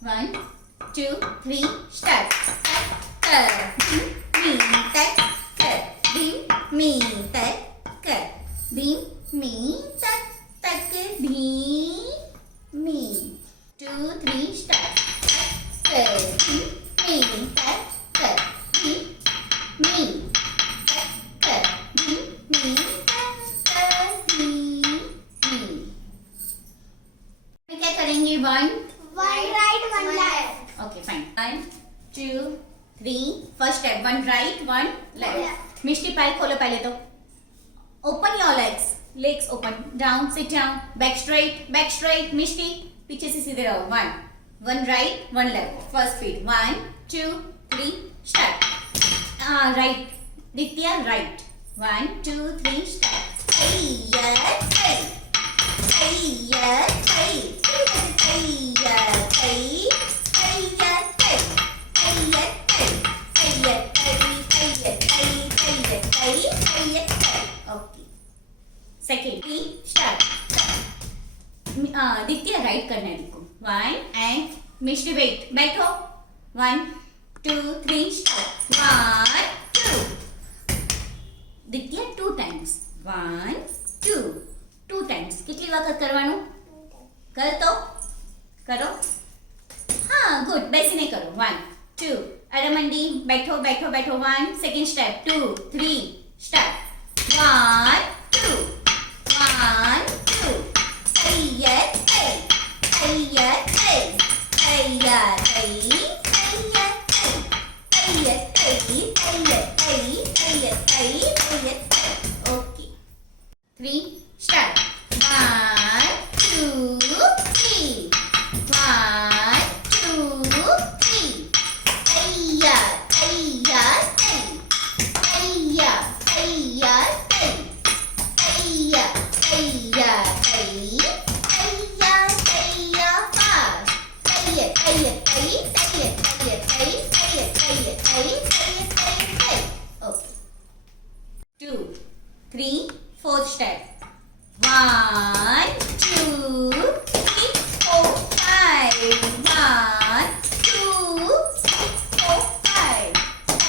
1, 2, 3, start. Tak, beam, tak, beam, me, tak, beam, me, tak, beam, me. 2, 3, start. Beam, me, tak, beam, me, tak, beam, me, tak, beam, me. क्या करेंगे? 1 right, 1 left. Okay, fine. 1, 2, 3. First step. 1 right, 1 left. Mishti Pal, खोलो पहले तो. Open your legs. Legs open. Down, sit down. Back straight. Mishti, पीछे से सीधे रहो. 1 right, 1 left. First speed. 1, 2, 3. Start. Right. Ditya, right. 1, 2, 3. Start. Hey, yeah, hey. Hey, yeah, hey. Hey, yeah, hey. Hey, yeah, hey. Hey, yeah, hey. Hey, yeah, hey. Hey, yeah, hey. Hey, yeah, hey. Hey, yeah, hey. Okay. Second. 3. Start. दित्या right करना है देखो. 1 and मिश्री wait बैठो. 1, 2, 3. Start. 1, 2. दित्या 2 times. 1, 2. 2 times. કેટલી વખત કરવાનું? કર તો કરો. हाँ गुड. બેસીને કરો. 1, 2. અરમંડી बैठो. 1 second step. 2, 3. start. 1, 2. 1, 2. Hey yeah hey. Hey yeah hey. Hey yeah hey. Hey yeah hey. Hey yeah hey. Hey yeah hey. Hey yeah hey. Hey yeah hey. Okay. 3. Start. 1, 2, 3. 1, 2, 3. Hey yeah, hey yeah, hey. Hey yeah, hey yeah, hey. Hey yeah, hey yeah, hey. Hey yeah, hey yeah, fast. Hey yeah, hey yeah, hey. Hey yeah, hey yeah, hey. Hey yeah, hey yeah, hey. Hey yeah, hey, hey. Okay. 2, 3, 4th step. 1, 2, 3, 4, 5. 1, 2, 3, 4, 5.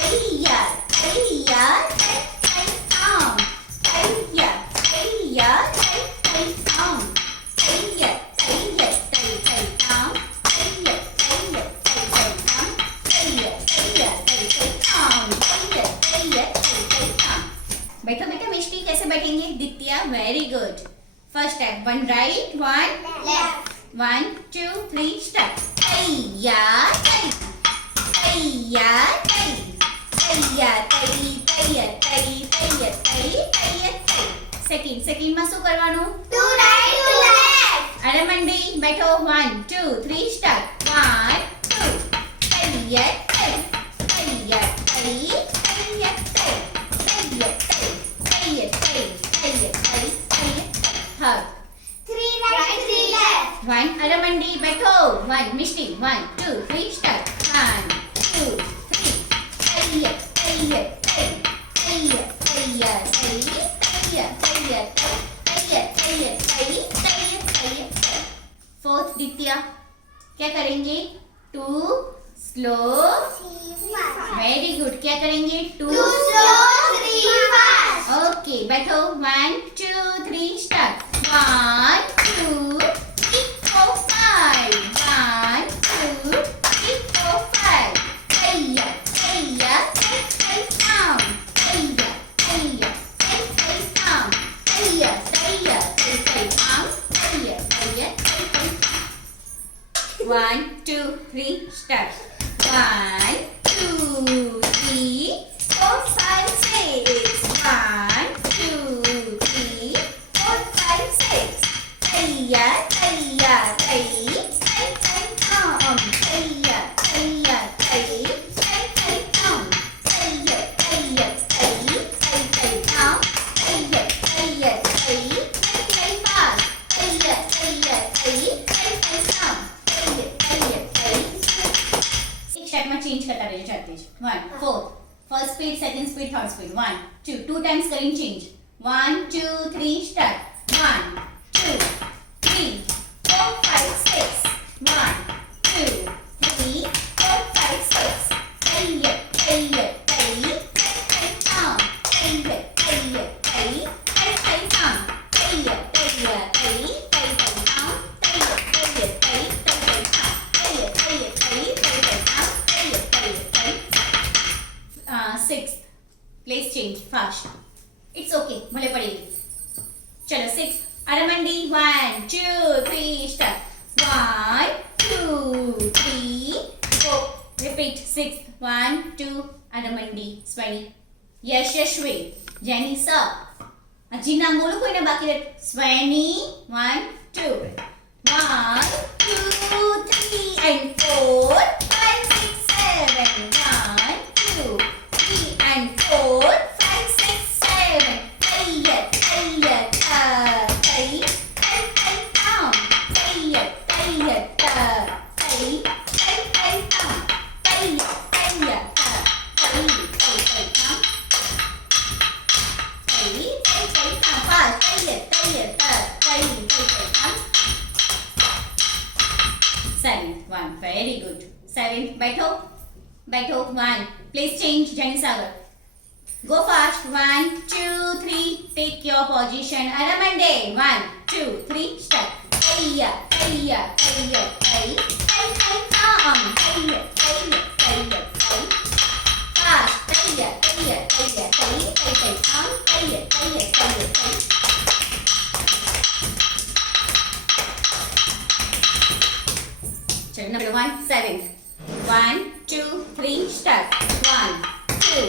Hey yeah, hey yeah, hey, hey, come. Hey yeah, hey yeah, hey, hey, come. Hey yeah, hey yeah, hey, hey, come. Hey yeah, hey yeah, hey, hey, come. Hey yeah, hey yeah, hey, hey, come. Hey yeah, hey yeah, hey, hey, come. बैठो बेटा. मिष्टी कैसे बैठेंगे? दित्या very good. First step. 1 right, 1 Left. 1, 2, 3. start. Hey yeah hey. Hey yeah hey. Hey yeah hey. Hey yeah hey. Hey yeah hey. Hey yeah hey. Second માં શું કરવાનું? 2 right, 2 left. અરે મંડી બેઠો. 1, 2, 3. start. 1, 2. Hey yeah hey. Hey yeah hey. Hey yeah hey. Hey yeah hey. Hey yeah hey. Hey yeah hey. Hey yeah hug. 3 right, 3 left. 1 અરમંડી બેઠો. 1 મિષ્ટી. 1, 2, 3. start. 1, 2, 3. Hey yeah, hey yeah, hey. Hey yeah, hey yeah, hey. Hey yeah, hey yeah, hey. Hey yeah, hey yeah, hey. Hey yeah, hey yeah, hey. Fourth दित्या क्या करेंगे? 2 slow. 3 fast. Very good. क्या करेंगे? 2 2 slow, 3 fast. Okay बैठो. 1, 2, 3. start. 1, 2, 3, 4, 5. 1, 2, 3, 4, 5. Hey yeah, hey yeah, hey, hey, come. Hey yeah, hey yeah, hey, hey, come. Hey yeah, hey yeah, hey, hey, come. Hey yeah, hey yeah, hey, hey, come. 1, 2, 3. start. 1, 2, 3, 4, 5, 6. 1, 2, 3, 4, 5, 6. Hey yeah, hey yeah, hey. Hey, hey, come. Hey yeah, hey yeah, hey. Hey, hey, come. Hey yeah, hey yeah, hey. Hey, hey, come. Hey yeah, hey yeah, hey. Hey, hey, fast. Hey yeah, hey yeah, hey. Hey, hey, come. Hey yeah, hey yeah, hey. एक step में change करता रहिए जाते हैं. 1, 4. First speed, second speed, third speed. 1, 2. 2 times करेंगे change. 1, 2, 3. start. 1, 2, 3, 4, 5, 6. 1, 2, fast. It's okay, भले पड़ेगी. चलो 6 अरमंडी. 1 2 3 स्टार्ट. 1 2 3 4. Repeat 6 1 2 अरमंडी. स्वेनी. यशस्वी. जेनिसा. હજી નામ બોલો કોઈને બાકી રહે. સ્વેની. 1 2 1 2 3 and 4 5 6 7 1 2 3 and 4 5 6 7 8 Seventh one, very good. Seventh, बैठो बैठो. 1 please change. Jenisha, go fast. 1 2 3 take your position. Aramande. 1 2 3 start. Ayya ayya ayya ay fast. Ayya ayya ayya ay. Number 1 7. 1 2 3 start. 1 2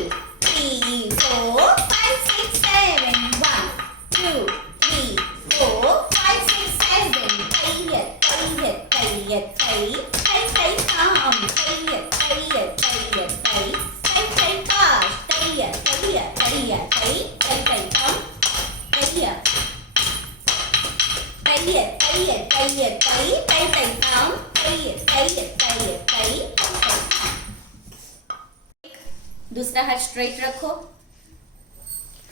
3 4 5 6 7 1 2 3 4 5 6 7 दूसरा हाथ स्ट्रेट रखो.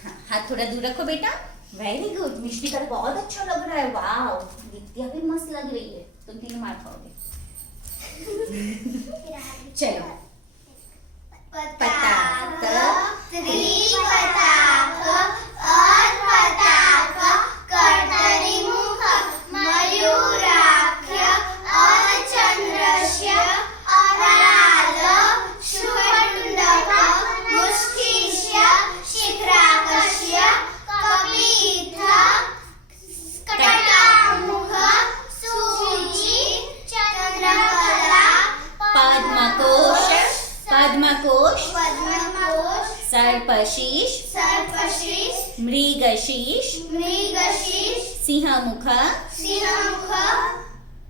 हाँ, हाथ थोड़ा दूर रखो बेटा. Very good. मिष्टी का बहुत अच्छा लग रहा है. वाओ, दित्या भी मस्त लग रही है. तुम तीनों मार खाओगे. चलो. पताक, त्रिपताक, अर्धपताक, कर्दलीमुख, मयूराक्ष, अर्धचंद्रस्य, अराल, शुभटुण्डक, मुष्टिस्य, शिखराकस्य, कपिथ, कटामुख, सूचि, चंद्रकला, पद्मकोश. पद्मकोश. पद्मकोश, सर्पशीष. सर्पशीष, मृगशीष. मृगशीष, सिंहमुख. सिंहमुख,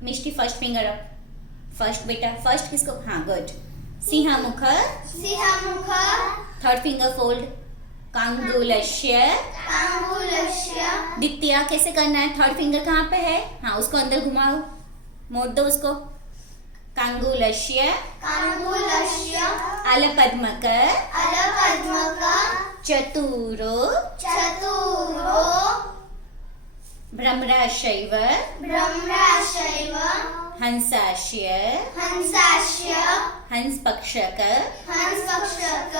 Mishti first finger up. First बेटा, फर्स्ट किसको. हाँ, गुड. सिंहमुख. सिंहमुख, थर्ड फिंगर फोल्ड. कांगुलस्य. कांगुलस्य, दित्या कैसे करना है. थर्ड फिंगर कहाँ पे है. हाँ, उसको अंदर घुमाओ. मोड़ दो उसको. कांगुलस्य. कांगुलस्य, अलपद्मक. अलपद्मक, चतुरो. चतुरो, भ्रमराशैव. ब्रह्मराशैव, हंसास्य. हंसास्य, हंसपक्षक. हंसपक्षक,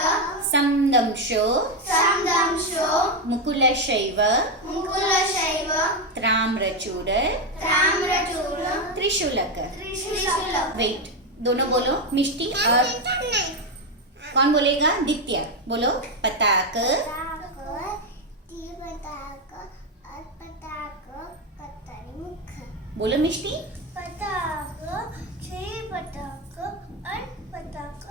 समदंशो. समदंशो, मुकुलशैव. मुकुलशैव, त्राम्रचूर. ताम्रचूर, त्रिशूलक. त्रिशूलक. वेट, दोनों बोलो. मिष्टी और कौन बोलेगा. दित्या बोलो. पताक. बोलो मिष्टी. पताक, त्रिपताक, अर्धपताक,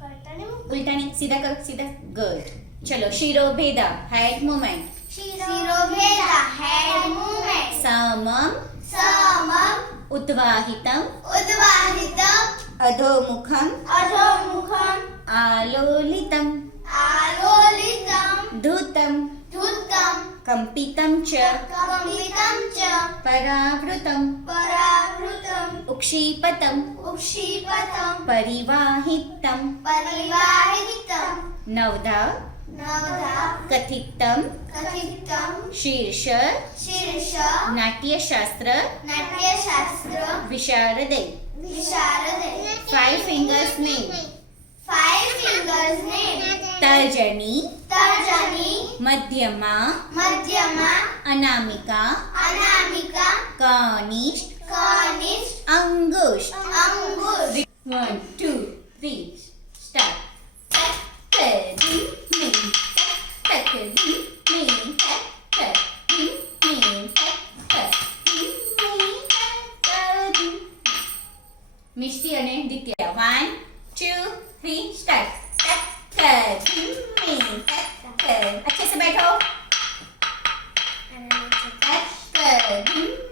कर्दलीमुख. उल्टा नहीं, सीधा करो. सीधा. गुड. चलो. शिरोभेदा. Head movement. शिरोभेदा, हेड मूवमेंट. समम. समम, उद्वाहितम. उद्वाहितम, अधोमुखम. अधोमुखम, आलोलितम. आलोलितम, धूतम. धूतम, कंपितम च. कंपितम च, परावृतम. परावृतम, उक्षीपतम. उक्षीपतम, परिवाहितम. परिवाहितम, नवधा. नवधा, कथितम. कथितम, शीर्ष. शीर्ष, Natyashastra. Natyashastra, विशारदे. विशारदे. 5 fingers name. 5 fingers name. तर्जनी. तर्जनी, मध्यमा. मध्यमा, अनामिका. अनामिका, कनिष्ठ. कनिष्ठ, अंगुष्ठ. अंगुष्ठ. 1 2 3 स्टार्ट. तकदीमी. तकदीमी. मिष्टी અને દિત્યા 1 2 3 स्टार्ट टक्कर धीमे टक्कर अच्छे से बैठो टक्कर धीमे